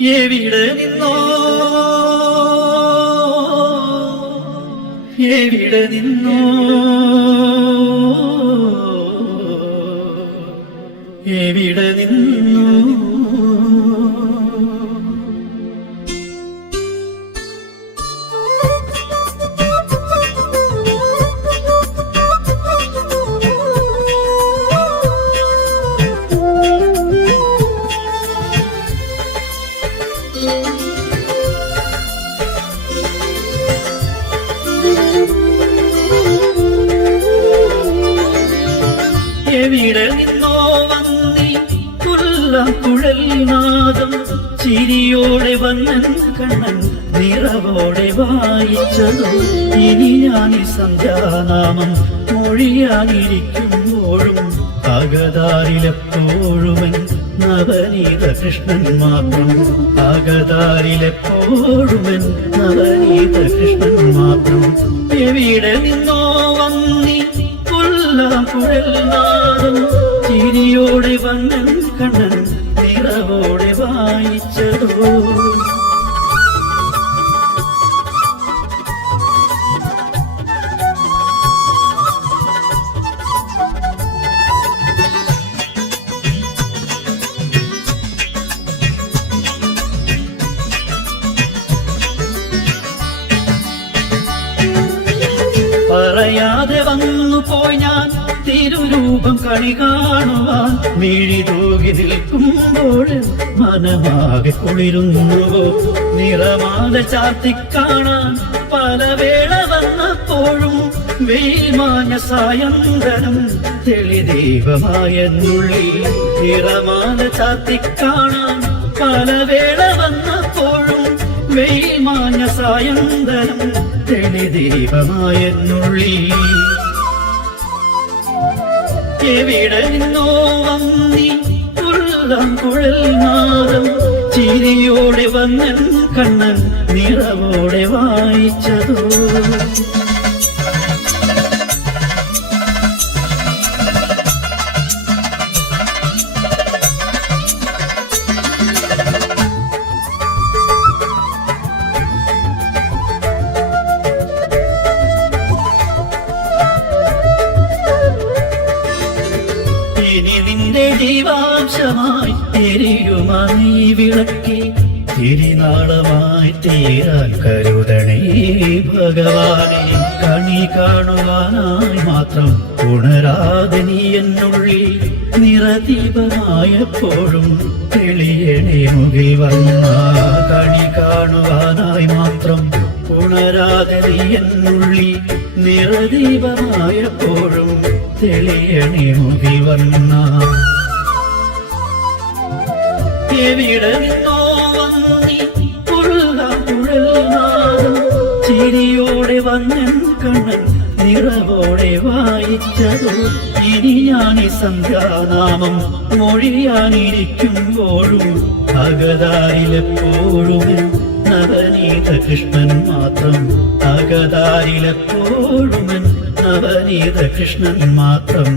എവിടെ നിന്നോ? എവിടെ നിന്നോ? എവിടെ നിന്നോ? എവിടെ നിന്നോ വന്നി പുല്ലാം കുഴൽനാദം ചിരിയോടെ വന്നൻ കണ്ണൻ നിറവോടെ വായിച്ചതും ഇനി ഞാൻ ഈ സന്ധ്യാനാമം മൊഴിയാനിരിക്കുമ്പോഴും അകതാരിലെപ്പോഴുമൻ നവനീത കൃഷ്ണൻ മാത്രം. അകതാരിലെപ്പോഴുമൻ നവനീത കൃഷ്ണൻ മാത്രം. എവിടെ നിന്നോ വന്നൻ കണ്ണൻ നിറവോടെ വായിച്ചതോ. പറയാതെ വന്നു പോയി ഞാൻ തിരുരൂപം കണി കാണുവാൻ മിഴി തൂകി നിൽക്കുമ്പോൾ മനമാകെ കുളിരുന്നുവോ? നിറമാല ചാത്തി കാണാൻ പല വേള വന്നപ്പോഴും വെയിൽ മാഞ്ഞ സായന്തനം തെളിദീപമായെന്നുള്ളിൽ നിറമാല ചാത്തി കാണാൻ പല വേള വന്നപ്പോഴും വെയിൽ മാഞ്ഞ സായന്തനം തെളിദീപമായെന്നുള്ളി എവിടെ വന്നി ഉള്ളം കുഴൽ നാദം. ചിരിയോടെ വന്നൻ കണ്ണൻ നിറവോടെ വായിച്ചതോ. നിന്റെ ജീവാംശമായി തിരിയുമായി വിളക്കി തിരിനാളമായി തീരാൻ കരുതണേ ഭഗവാനെ. കണി കാണുവാനായി മാത്രം ഉണരാതെ നീ എന്നുള്ളിൽ നിറദീപമായപ്പോഴും തെളിയണേ മുകിൽ വന്ന കണി കാണുവാനായി മാത്രം ഉണരാതെ നീ എന്നുള്ളിൽ നിറദീപമായപ്പോഴും തെളിയണേ മുകിൽ നാദം ചിരിയോടെ വന്നൻ കണ്ണൻ നിറവോടെ വായിച്ചതോ. ഇനി ഞാൻ ഈ സന്ധ്യാനാമം മൊഴിയാനിരിക്കുമ്പോഴും അകതാരിലെപ്പോഴും നവനീത കൃഷ്ണൻ മാത്രം അകതാരിലെപ്പോഴും നവനീത കൃഷ്ണൻ മാത്രം.